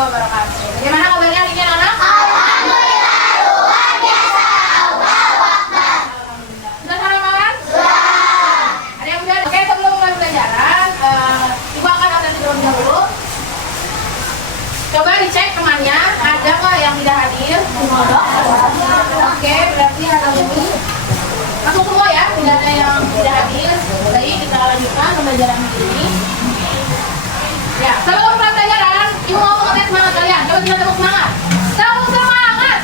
wabarakatuh. Bagaimana kabarnya hari ini anak-anak? Alhamdulillah luar biasa. Allahu Akbar. Alhamdulillah. Sudah sarapan? Sudah. Ada yang udah? Oke, sebelum mulai pelajaran, Ibu akan absen terlebih dahulu. Coba dicek temannya, ada nggak yang tidak hadir? Oke, berarti ada ini. Masuk semua ya, tidak ada yang tidak hadir. Baik, kita lanjutkan pembelajaran ini. Ya, sebelum pelajaran, Ibu mau mengetes semangat kalian. Coba kita tepuk semangat. Tepuk semangat.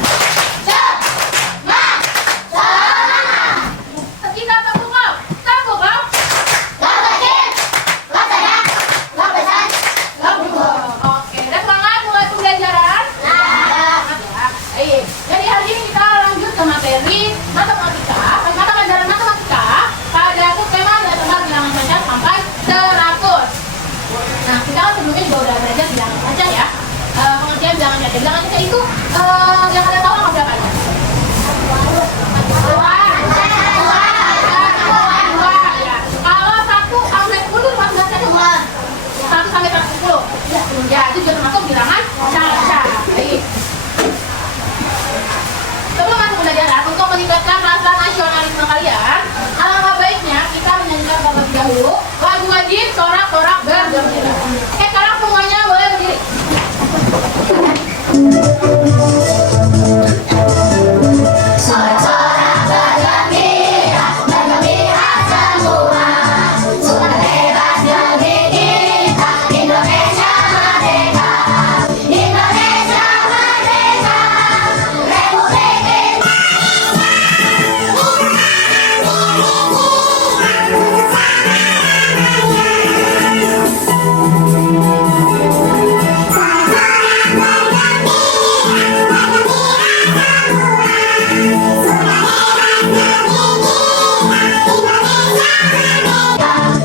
Semangat. Semangat. Kita tepuk kau. Tepuk kau. Gak kecil, gak sedang, gak besar, gak berubah. Oke, udah semangat mulai pembelajaran? Nah. Baik. Jadi hari ini kita lanjut ke materi matematika. Mata pelajaran matematika pada tema dan tentang bilangan panjang sampai 100. Nah, kita kan sebelumnya juga udah belajar bilangan panjang ya. Pengertian bilangan panjang. Bilangan panjang itu yang kalian tahu angka berapa ya? Kalau 1 sampai 10 masuk baca 1 sampai 110. Ya, itu juga termasuk bilangan caca. Baik. Sebelum masuk pelajaran, untuk meningkatkan rasa nasionalisme kalian, alangkah baiknya kita menyanyikan terlebih dahulu lagu wajib sorak-sorak bergembira. Oke, sekarang semuanya boleh berdiri. Sorak-sorak bergembira, bergembira semua. Suara bebas negeri kita, Indonesia merdeka. Indonesia merdeka, Republik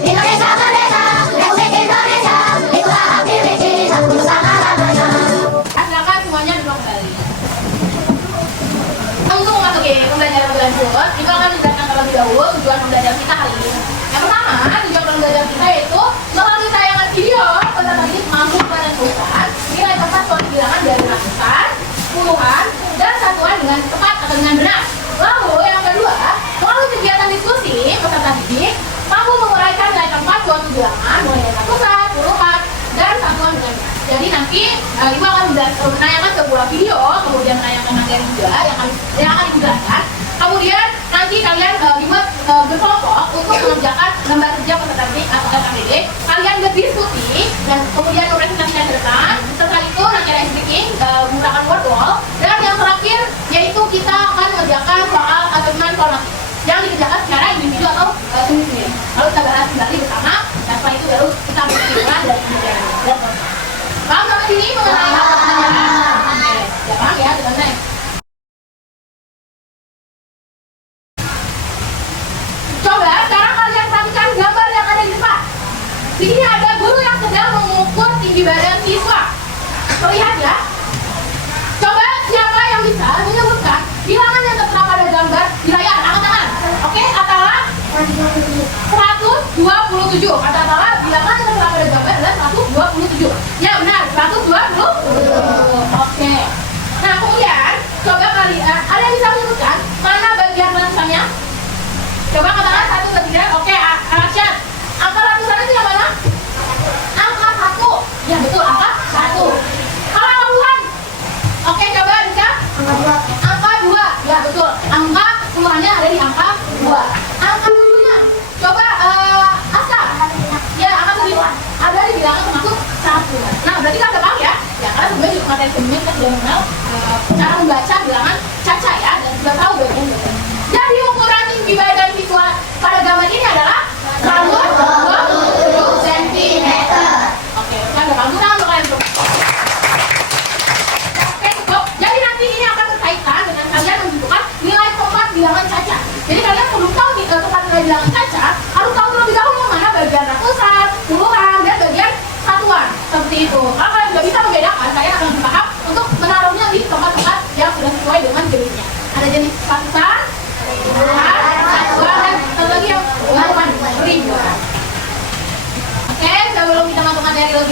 Indonesia merdeka, Republik Indonesia, itulah hak milik kita untuk selama-lamanya. Silakan semuanya duduk kembali. Untuk memasuki pembelajaran berlanjut, kita akan menjelaskan terlebih dahulu tujuan pembelajaran kita hari ini. Yang pertama, tujuan pembelajaran kita yaitu melalui tayangan video, peserta didik mampu menentukan nilai tempat suatu bilangan dari ratusan, puluhan, dan satuan dengan tepat atau dengan benar. Lalu yang kedua, melalui kegiatan diskusi, peserta didik mampu menguraikan nilai tempat suatu bilangan mulai dari ratusan, puluhan, dan satuan dengan benar. Jadi nanti Ibu akan menayangkan sebuah video, kemudian menayangkan materi juga yang akan dijelaskan. Kemudian nanti kalian dibuat berkelompok untuk mengerjakan lembar kerja peserta didik atau LKPD. Kalian berdiskusi dan kemudian mempresentasikan ke depan. Setelah itu nanti ada speaking menggunakan word wall. Dan yang terakhir yaitu kita akan mengerjakan soal asesmen formatif yang dikerjakan secara individu atau sendiri-sendiri. Lalu kita bahas kembali bersama. Dan setelah itu baru kita menentukan dari pembelajaran. Paham sampai sini mengenai hal pembelajaran? Oke, ya paham ya, kita next. Coba sekarang kalian perhatikan gambar yang ada di depan. Di sini ada guru yang sedang mengukur tinggi badan siswa. Terlihat ya? Coba siapa yang bisa menyebutkan bilangan yang tertera pada gambar di layar? Angkat tangan. Oke, katakanlah 127. Katakanlah bilangan yang tertera pada gambar adalah 127. Ya benar, 120. Oke. Nah kemudian coba kalian ada yang bisa menyebutkan mana bagian ratusannya? Coba katakan 1, 2, 3. Oke, action. Angka ratusan itu yang mana? Angka 1. Ya betul, angka 1. Kalau angka puluhan? Oke, coba Dika. Angka 2. Ya betul, angka puluhannya ada di angka 2. Angka 7-nya? Coba Aska. Ya, angka 7 ada di bilangan termasuk 1. Nah, berarti kan udah paham ya? Ya, karena sebenarnya juga materi sebelumnya kita sudah mengenal cara membaca bilangan caca ya, dan sudah tahu bagian-bagian. Jadi ukuran tinggi badan siswa pada gambar ini adalah 127 cm. Oke, kan udah kamu tangan kalian bro. Oke, cukup. Jadi nanti ini akan berkaitan dengan kalian menentukan nilai tempat bilangan caca. Jadi kalian perlu tahu tempat nilai bilangan caca, harus tahu terlebih dahulu mana bagian ratusan, puluhan, dan bagian satuan. Seperti itu. Kalau kalian sudah bisa membedakan, kalian akan lebih paham untuk menaruhnya di tempat-tempat yang sudah sesuai dengan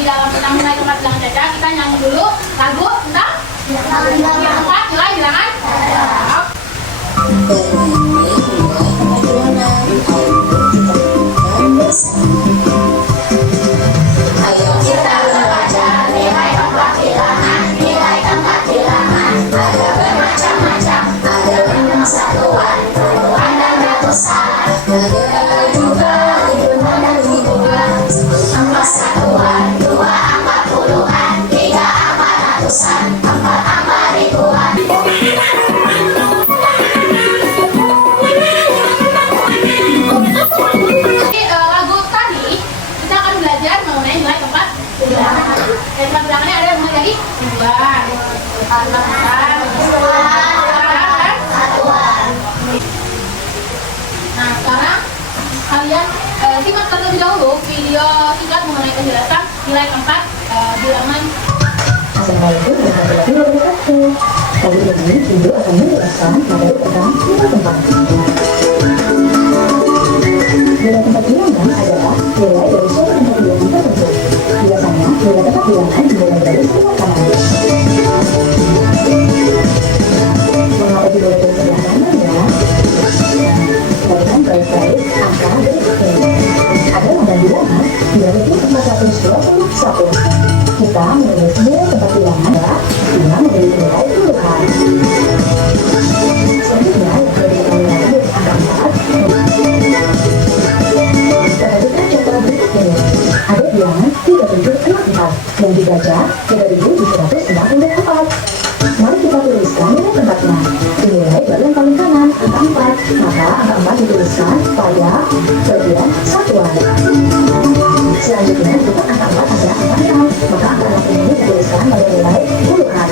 dalam kita mulai tempat bilangan Caca, kita nyanyi dulu lagu tentang tempat nilai bilangan Caca. Ayo kita belajar nilai tempat bilangan, nilai tempat bilangan ada bermacam-macam, ada yang satuan, puluhan dan ratusan, ada juga ribuan dan ribuan, empat satuan, dua angka puluhan, tiga angka ratusan, empat angka ribuan. Jadi lagu tadi kita akan belajar mengenai nilai tempat bilangan. Tempat bilangannya ada mulai dari ribuan, ratusan, Satuan. Nah, sekarang kalian simak terlebih dahulu video singkat mengenai penjelasan nilai tempat bilangan. Assalamualaikum warahmatullahi wabarakatuh. Kali ini Ibu akan menjelaskan materi tentang nilai tempat. Nilai tempat bilangan adalah nilai dari suatu tempat bilangan tertentu. Biasanya nilai tempat bilangan dimulai dari sebelah kanan. Mengapa dimulai dari sebelah kanannya? Perhatikan baik-baik angka berikutnya. Adalah bilangan 2421. Kita menulis nilai tempat bilangan dengan memiliki nilai puluhan. Selanjutnya, yang nilai angka 4. Perhatikan contoh berikut ini. Ada bilangan 3764 yang dibaca 3764. Mari kita tuliskan nilai tempatnya. Dinilai dari yang paling kanan, angka 4. Maka angka 4 dituliskan pada bagian satuan. Selanjutnya, di depan angka 4 ada angka 6. Maka angka 6 ini dituliskan pada nilai puluhan.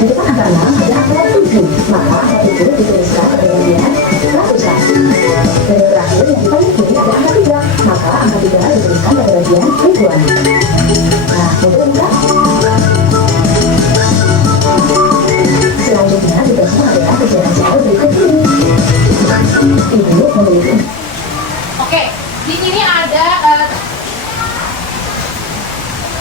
Di depan angka 6 ada angka 7. Maka angka 7 dituliskan pada bagian ratusan. Dan yang terakhir, yang di paling kiri ada angka 3. Maka angka 3 dituliskan pada bagian ribuan. Nah, mudah bukan? Selanjutnya, juga semua adalah kegiatan soal berikut ini. Ibu memiliki. Oke, di sini ada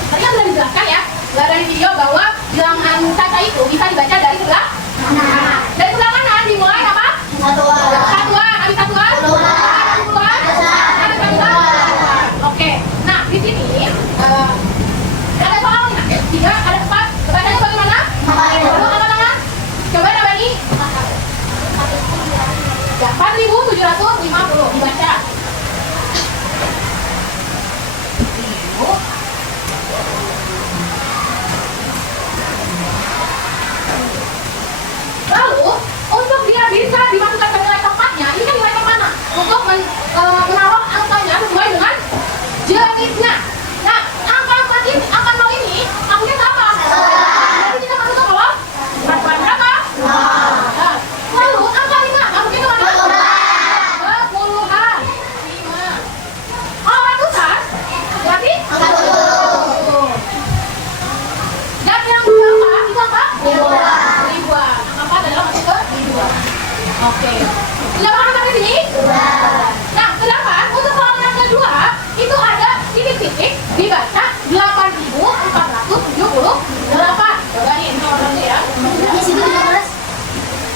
tadi kan sudah dijelaskan ya dari video bahwa bilangan Caca itu bisa dibaca dari sebelah kanan. Dari sebelah kanan dimulai apa? Satuan. Satuan, habis satuan, puluhan, habis satuan. Oke, nah di sini ada soal nih, tiga, ada 4. Bacanya bagaimana? Lalu angkat tangan. Coba apa ini? Ya, 4.750 dibaca. Lalu, untuk dia bisa dimasukkan ke nilai tempatnya, ini kan nilai kemana? Untuk menaruh angkanya sesuai dengan jenisnya. Nah, angka 4 ini, angka 0 ini, angkanya apa? Jadi kita masuk ke kolom satuan berapa? Nah, lalu, angka 5, angkanya kemana? Ke puluhan. 5. Oh, ratusan? Berarti? Dan yang berapa? Itu apa? Ribuan. Angka 4 adalah masuk ke ribuan. Oke. Sudah paham sampai sini? Nah, sedangkan untuk soal yang kedua itu ada titik-titik dibaca 8.478. Coba nih, ini orang ya. Di situ 13.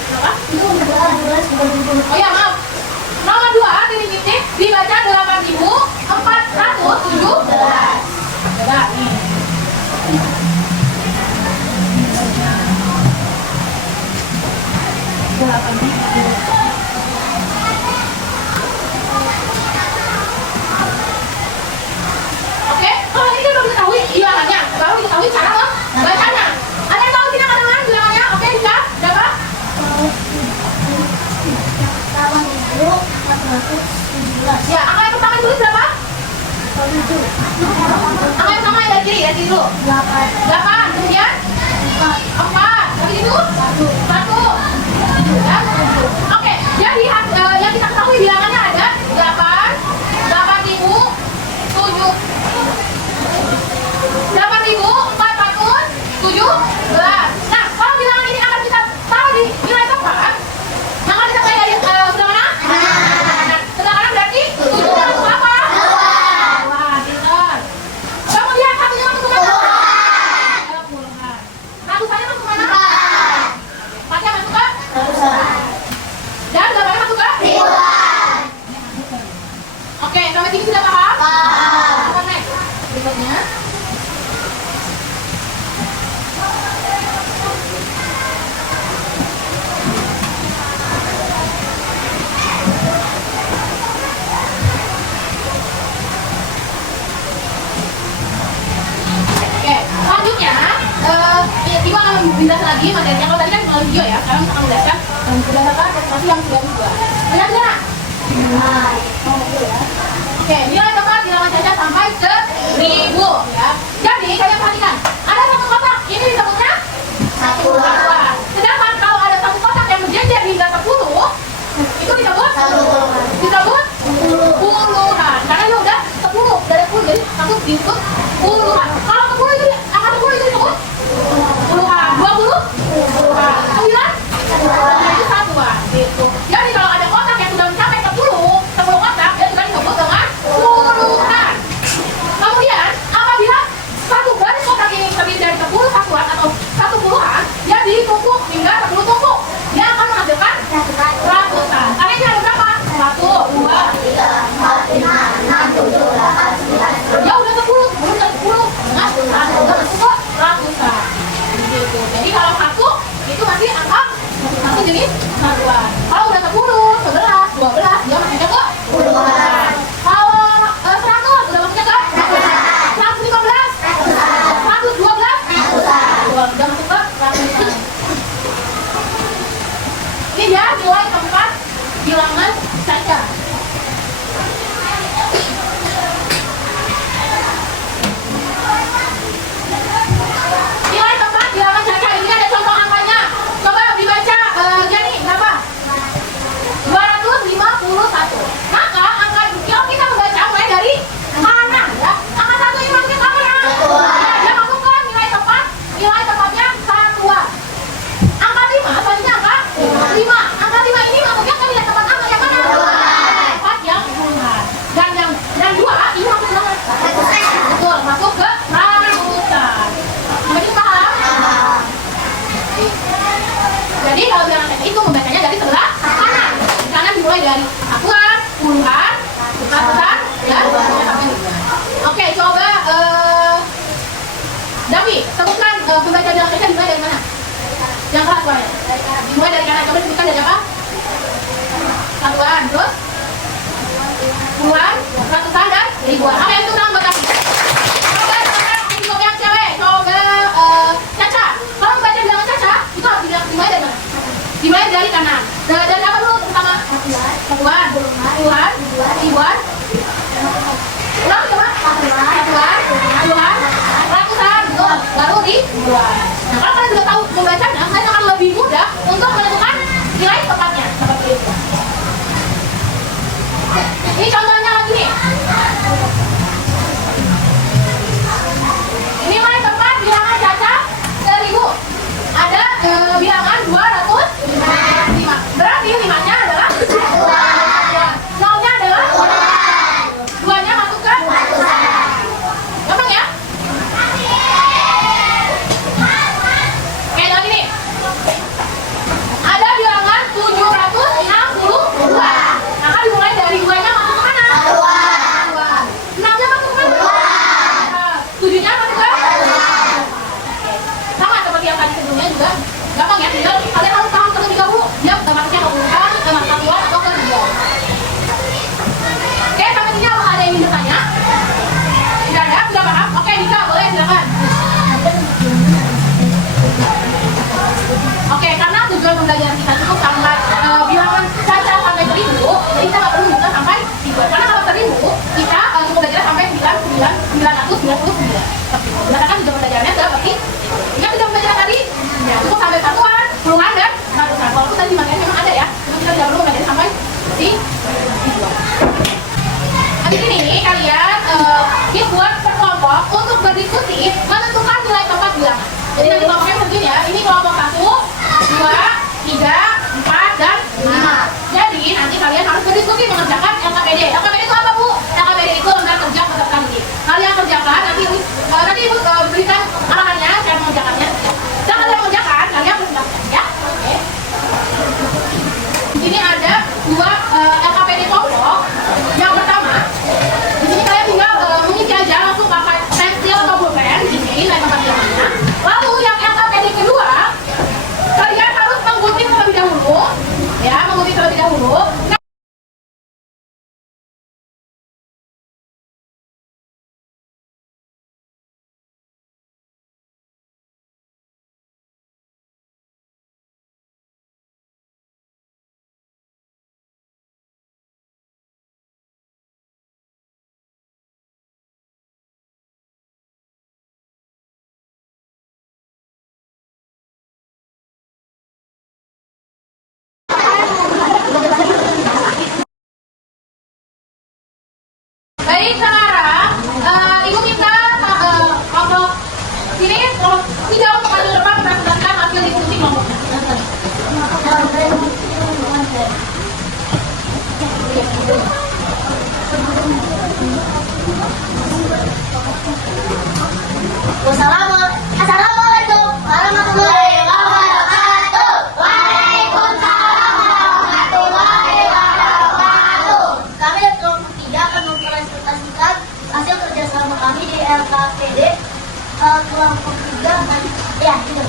Berapa? Itu 13 bukan 20. Oh ya, maaf. Nomor 2 titik-titik dibaca 8.417. Coba nih. Oke, kalau ini kan belum diketahui bilangannya, baru diketahui cara membacanya. Ada yang tahu sini katakan bilangannya? Oke, bisa? Berapa? 8.417. Ya, angka yang pertama dulu berapa? 7. Angka yang pertama dari kiri dulu. 8, kemudian 4, habis itu 1. Ya. Oke, jadi yang kita ketahui bilangannya ada 8.417. Nah, kalau bilangan ini akan kita taruh di nilai tempat, yang akan kita cari dari sebelah mana? Sebelah kanan berarti 7 apa? Wah, pintar. Kemudian 1 pindah lagi materinya. Kalau tadi kan cuma video ya, sekarang akan belajar berdasarkan presentasi yang sudah dibuat. Banyak tidak? Ya. Oke, nilai tempat bilangan Caca sampai ke 1000 ya. Jadi kalian perhatikan, ada satu kotak, ini disebutnya satuan. Sedangkan kalau ada satu kotak yang berjejer hingga 10, itu disebut puluhan. Karena ini udah 10, dari 10 jadi satu disebut puluhan. Kalau 10 itu angka 10 itu disebut puluhan. 20 puluhan. 9 itu satuan. Gitu. Jadi kalau ada kotak yang sudah mencapai 10 kotak, dia juga disebut dengan puluhan. Kemudian apabila satu baris kotak ini terdiri dari 10 satuan atau satu puluhan, dia ditumpuk hingga 10 tumpuk. Dia akan menghasilkan ratusan. Karena ini ada berapa? 1, 2, 3, 4, 5, 6, 7, 8, 9. ya udah 10, belum ke 10. Nah, udah masuk ke ratusan. Gitu. Jadi kalau satu itu masih angka satu jenis satuan. Kalau udah 10, 11, 12, dia masuknya ke puluhan. Kalau 100 udah masuknya ke 115, 112, udah masuk ke ratusan. Ini dia nilai tempat bilangan Caca. Nilai tempat bilangan Caca ini ada contoh angkanya. Coba dibaca, Jani, berapa? 251. Maka angka kalau kita membaca mulai dari kanan ya. Angka 1 ini masuknya ke mana? Ya, dia masuk ke nilai tempatnya satuan. Angka 5, selanjutnya angka 5. Angka 5 ini masuknya ke nilai tempat angka yang mana? Tempat yang puluhan. Dan 2 ini masuk ke mana? Betul, masuk ke ratusan. Sampai ini paham? Jadi kalau bilangan Caca itu membacanya dari sebelah kanan. Kanan dimulai dari satuan, puluhan, ratusan, dan sampai ribuan. Oke, coba Davi, sebutkan pembaca bilangan Caca dimulai dari mana? Yang kelas suaranya? Dimulai dari kanan. Coba sebutkan dari apa? Satuan, terus puluhan, ratusan, dan ribuan. Apa yang itu nama buat Davi? Coba untuk yang cewek, coba Caca. Kalau membaca bilangan Caca, itu harus dimulai dari mana? Dimulai dari kanan. Dari apa dulu pertama? Satuan, puluhan, ribuan. Ulang coba. Satuan, puluhan, ratusan, baru ribuan. Nah, kalau kalian sudah tahu membacanya, kalian akan lebih mudah untuk menentukan nilai tepatnya seperti itu. Ini contohnya lagi nih. Nilai tempat bilangan Caca 1000. Ada bilangan 205. Berarti 5-nya adalah satuan. 0-nya adalah 2-nya masuk ke ratusan. Gampang ya? Kayak lagi nih. Ada bilangan 762. Maka dimulai dari 2-nya masuk ke mana? Satuan. 6-nya masuk ke mana? 7-nya masuk ke ratusan. Sama seperti yang tadi sebelumnya juga. Gampang ya, tinggal kalian harus paham terlebih dahulu dia masuknya ke puluhan, ke satuan, atau ke ribuan. Oke, sampai sini apa ada yang ingin bertanya? Tidak ada? Sudah paham? Oke, Dika, boleh silakan. Oke, karena tujuan pembelajaran kita cukup sampai bilangan Caca sampai 1000, jadi kita nggak perlu juga sampai ribuan. Karena kalau 1000, kita cukup belajar sampai 999. Berdasarkan tujuan pembelajarannya seperti yang kita belajar tadi, ya cukup sampai satuan, puluhan, dan ratusan. Walaupun tadi di materi memang ada ya, cuma kita tidak perlu belajar sampai di ribuan. Habis ini kalian dibuat berkelompok untuk berdiskusi menentukan nilai tempat bilangan. Jadi nanti kelompoknya begini ya, ini kelompok 1, 2, 3, 4, dan 5. Jadi nanti kalian harus berdiskusi mengerjakan LKPD. LKPD itu apa Bu? LKPD itu lembar kerja peserta didik. Kalian kerjakan, nanti Ibu berikan arahannya, saya mengerjakannya. Dan kalian mengerjakan, kalian presentasikan ya. Oke. Di sini ada 2 LKPD kelompok. Yang pertama, di sini kalian tinggal mengisi aja langsung pakai pensil atau pulpen di sini nilai tempat bilangannya. Lalu yang LKPD kedua, kalian harus mengutip terlebih dahulu, ya, mengutip terlebih dahulu. Tidak untuk maju depan berdasarkan hasil diskusi kelompoknya. Assalamualaikum warahmatullahi wabarakatuh. Waalaikumsalam warahmatullahi wabarakatuh. Kami dari kelompok 3 akan mempresentasikan hasil kerjasama kami di LKPD kelompok 3. Ya, itu.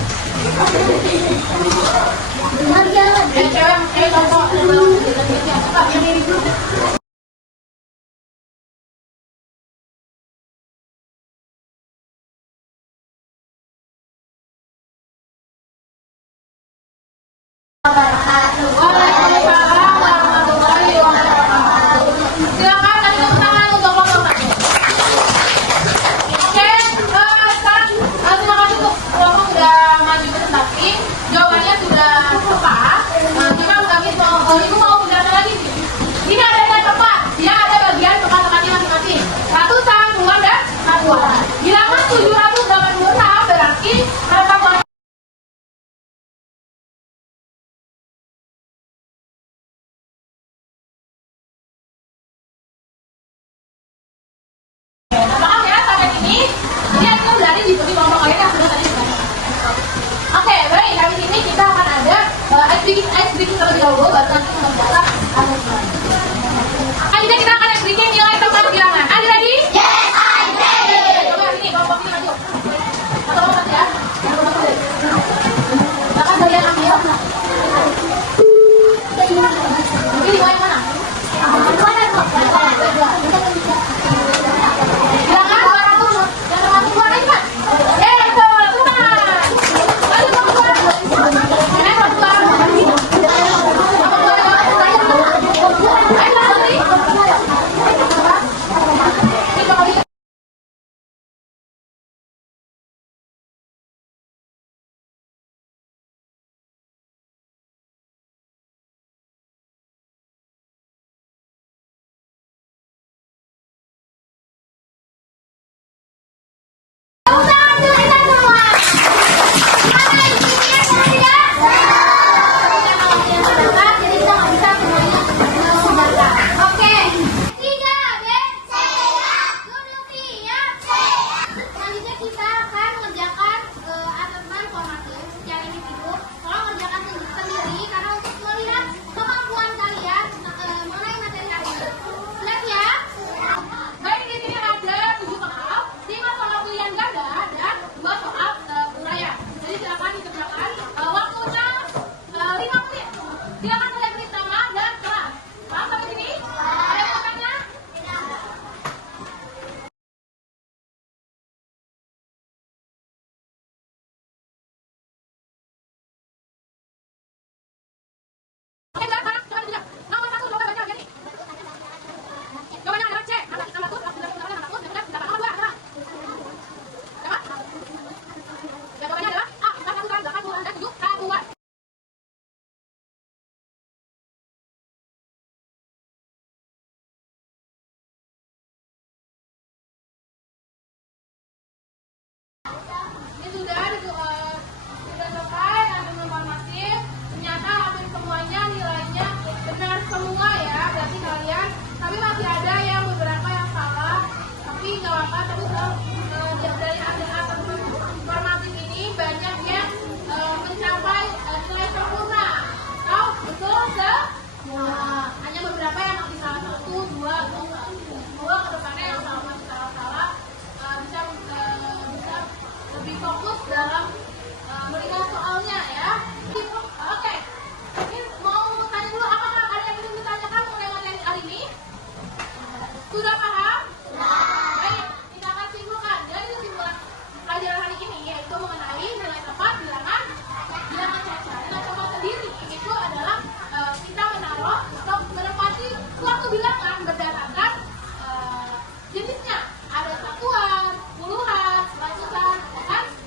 Waalaikumsalam warahmatullahi wabarakatuh. Silakan tadi tepuk tangan untuk kelompok 1. Oke, sekarang terima kasih untuk kelompok sudah maju presentasi. Jawabannya sudah tepat. Kita udah ibu mau belajar lagi sih. Ini ada yang tepat. Dia ada bagian tepat-tepatnya masing-masing. Ratusan, puluhan, dan satuan. Bilangan 786 berarti satuan. Paham ya sampai sini? Ini kita belajar diskusi kelompok kalian yang sudah tadi sudah. Oke, baik. Habis ini kita akan ada ice breaking terlebih dahulu, baru nanti mengerjakan hasil selanjutnya. Akhirnya kita akan ice breaking nilai tempat bilangan. Are you ready? Yes, I'm ready. Coba sini kelompok ini maju. Atau lompat ya? Bahkan kalian ambil. Ini di mana? Bilangan 200. Yang termasuk keluar lagi, Pak. Betul, teman.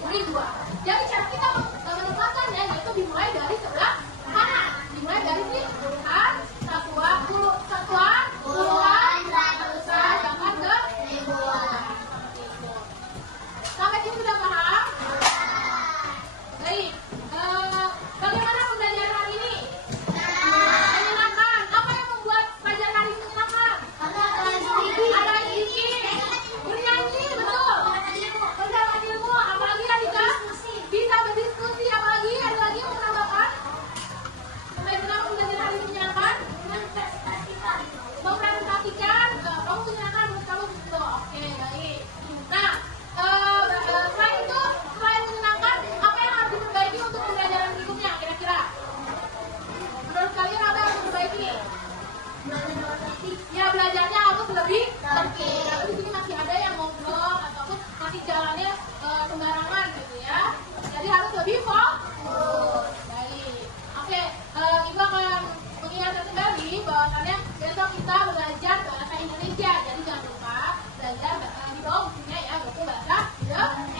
Maju keluar. Ini keluar. tulisannya sembarangan gitu ya. Jadi harus lebih fokus. Baik. Oke, Ibu akan mengingatkan kembali bahwasannya besok kita belajar bahasa Indonesia. Jadi jangan lupa belajar di bawah bukunya ya, buku bahasa Indonesia.